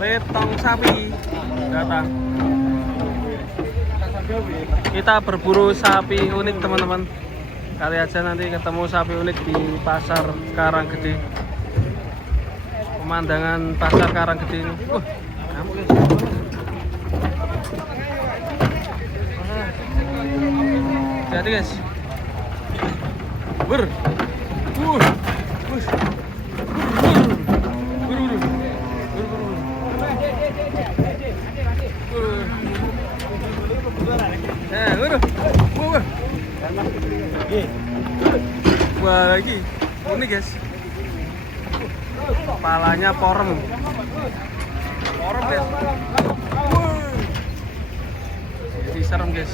letong sapi datang. Kita berburu sapi unik teman-teman. Kali aja nanti ketemu sapi unik di pasar Karanggede. Pemandangan pasar Karanggede ini. Ngamuk guys. Jadi guys. Ber. Wah lagi unik guys, kepalanya porem guys, jadi serem guys.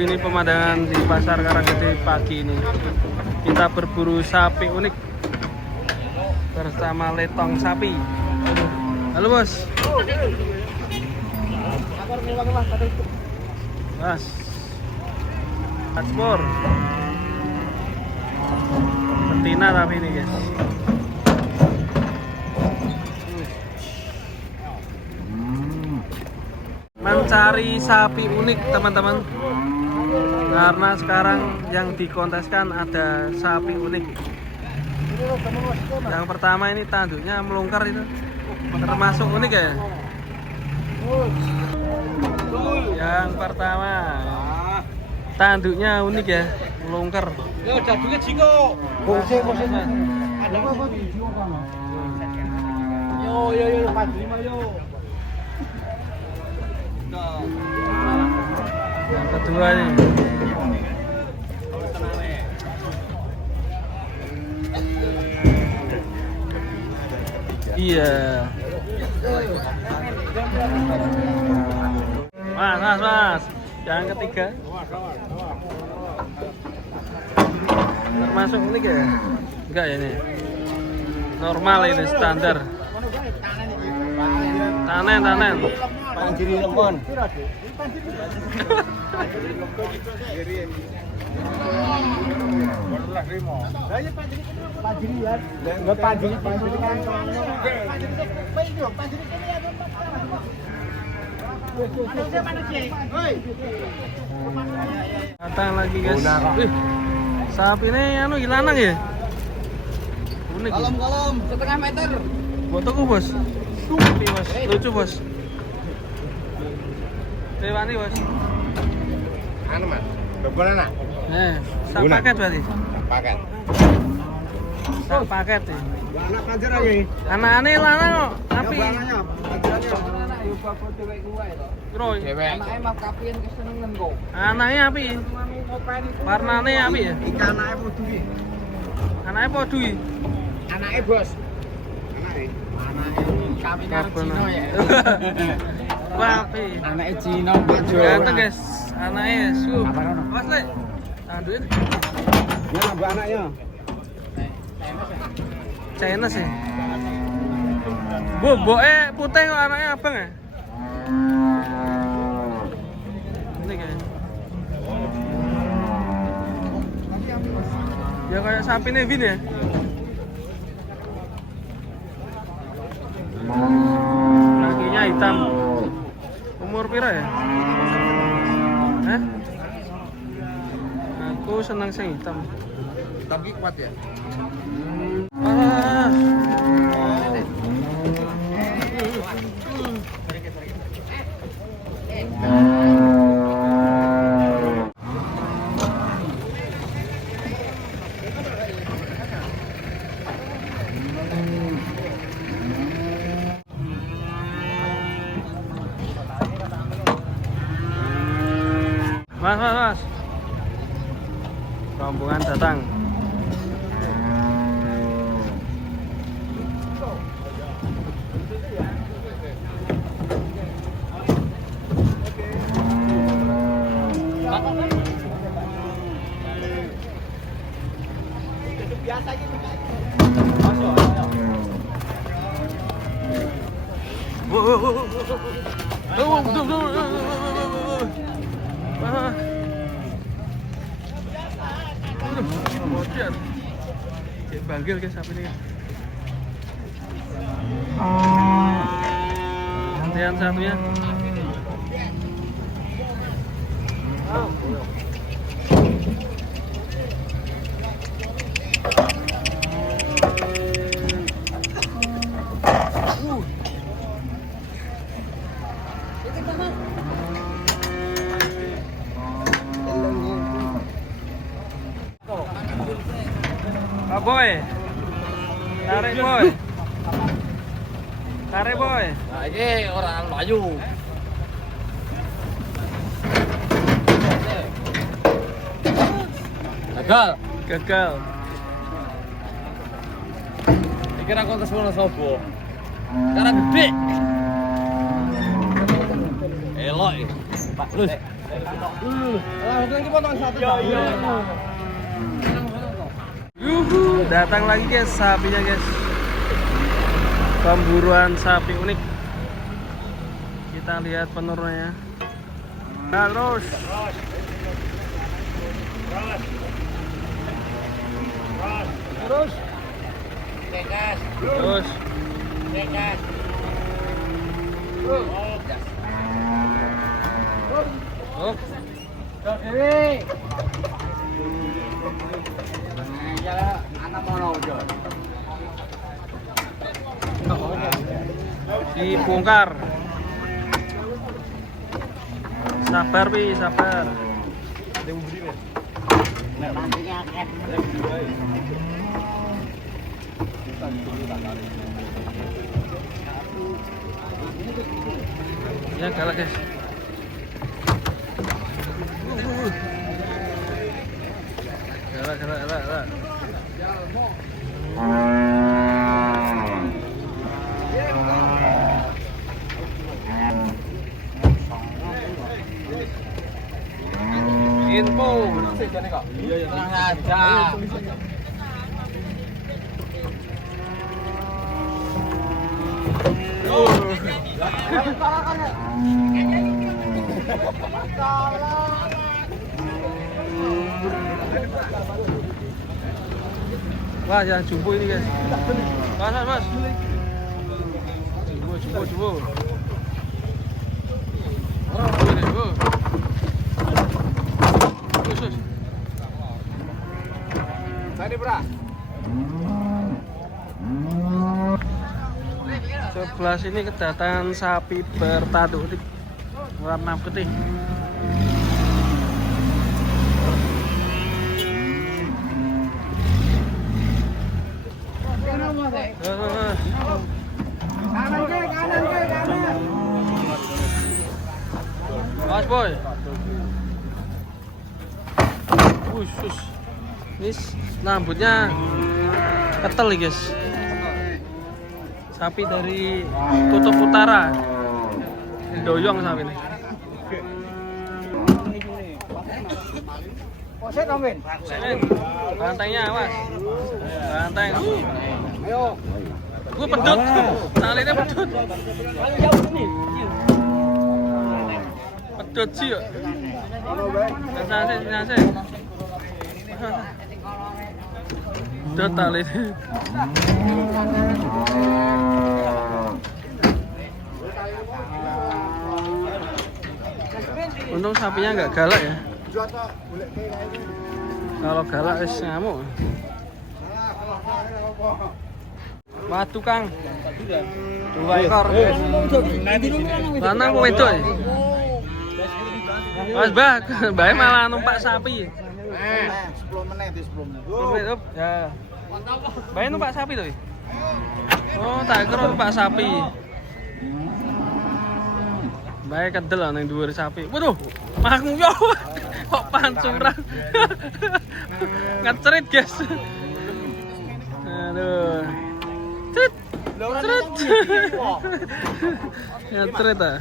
Ini pemandangan di pasar Karanggede pagi ini. Kita berburu sapi unik bersama letong sapi. Halo bos. Mas, ekspor betina tapi ini guys. Mencari sapi unik teman-teman, karena sekarang yang dikonteskan ada sapi unik. Yang pertama ini tanduknya melungker, itu termasuk unik ya. Yang pertama tanduknya unik ya, melungker. Yo jadulnya jiko. Bose. Ada apa di jiko kan? Yo 45 yo. Yang kedua nih. Iya. Mas. Yang ketiga. Termasuk unik ya? Enggak ya ini. Normal ini standar. Tanen. Panjiri lemon. Datang lagi guys. Sapi ini lanang ya? Unik. Kolom 1,5 meter. Buat aku bos. Tuh bos, lucu bos. Lewani bos. Anu mas, beberapa anak. Sak paket berarti. Paket. Sak paket ya. Anak pajar lagi. Anak-anaknya lanang kok. Tapi Anaknya pajarannya. Anak yo bapak cewek kuwi to. Bro, Anake mah kapien kesenengan kok. anaknya api. Warnanya api ya. Iki anake podo iki. Anaknya podo iki. Anake bos. Anake Kami karo Cina ya. Wah, api. Anake Cina bojo. Ganteng guys. Anaknya su. Mas Le. Tanduin. Ya nambah anaknya. China sih. Boboke putih kok anaknya abang ya. Ini kayak. Ya kayak sapi Nevin ya. Kakinya hitam. Umur pira ya? Hah? Aku senang sing hitam. Tapi kuat ya. Mas. Rombongan datang. Biasa gitu. Banggil guys sapi ini. Yang satunya. Pak Boy, tarik boy, tarik boy. Nah, ini orang Melayu. Gagal. Gagal. Dikira kontes Wonosobo. Sekarang gede. Elok ini. Pak, terus. Yuhu, datang lagi guys sapinya guys. Pemburuan sapi unik. Kita lihat penurunannya. Nah, terus. Terus. Terus. Oh. Dibongkar. Sabar pi, sabar. Ya galak guys. Galak. Info. Tenang aja. Wah, jangan jumbo ini guys. Mas. Jumbo. Jumbo. Khusus. Tadi berapa? Sebelah sini kedatangan sapi bertanduk warna putih. Mas boy. Khusus. Ini rambutnya ketel nih guys. Sapi dari Kutub Utara. Doyong sapi ini. Bantengnya awas. Banteng. Ayo. Gue pedut. Talinya pedut. Pedut sih yuk. Nase. Pedut tali. Untung sapinya nggak galak ya. Kalau galak wis ngamuk. Matu Kang. 2 ekor. Lanang apa wedok? Mas Mbah malah numpak sapi. 10 menit. Ya. Mbah numpak sapi tuh. Oh, tak kira numpak sapi. Baik kedel nang dhuwur sapi. Waduh, maku yo. Kok pancuran. Ngecerit, guys. Aduh. Cet. Ngecerit ah.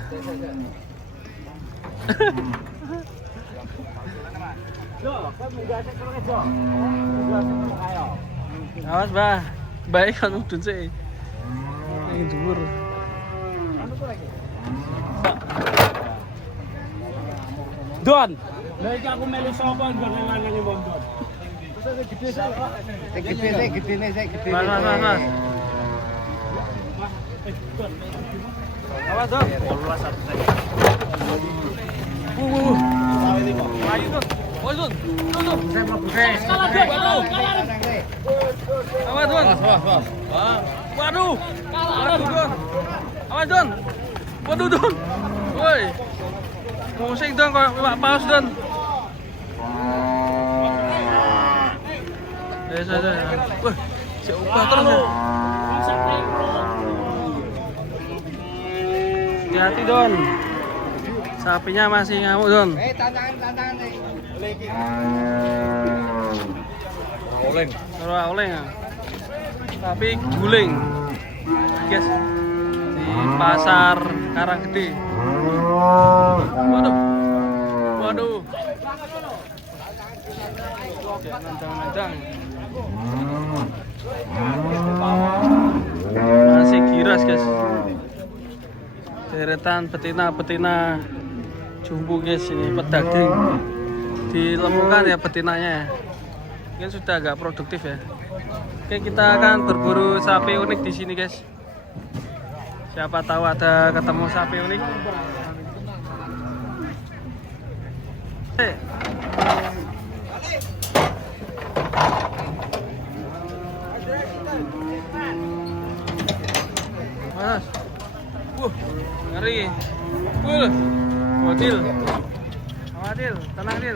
Awas, Bah. Baik kan mudun sih. Nang dhuwur. Don. Lah iki aku melu sapa nggon lanang e Bom Don. Gede. Mas. Awas dong. Bola satu saja. Ayo dong. Oh dong. Saya mau buka. Awas dong. Waduh. Waduh dong. Awas dong. Waduh dong. Woi. Musik dong kok paus dong. Saya. Wah, si upah terus ya. Hati-hati Don. Sapinya masih ngamuk Don. Tantangan nih. Oleng. Oleng ya. Tapi guling. Guys. Di pasar Karanggede. Waduh. Waduh. Nandang-nandang. Masih giras guys. Deretan betina-betina jumbo guys, ini pedaging. Dilemukan ya betinanya ya. Mungkin sudah agak produktif ya. Oke, kita akan berburu sapi unik di sini guys. Siapa tahu ada ketemu sapi unik. Mas. Ngeri. Wadil. Wadil, tenang Dil.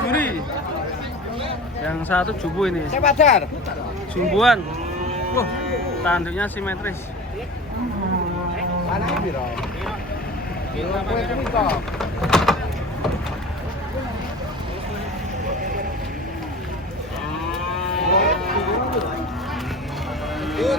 Juri. Yang satu jumbo ini. Saya pacar. Jumbuan. Wah, tanduknya simetris. Mana ini biro? Yuk,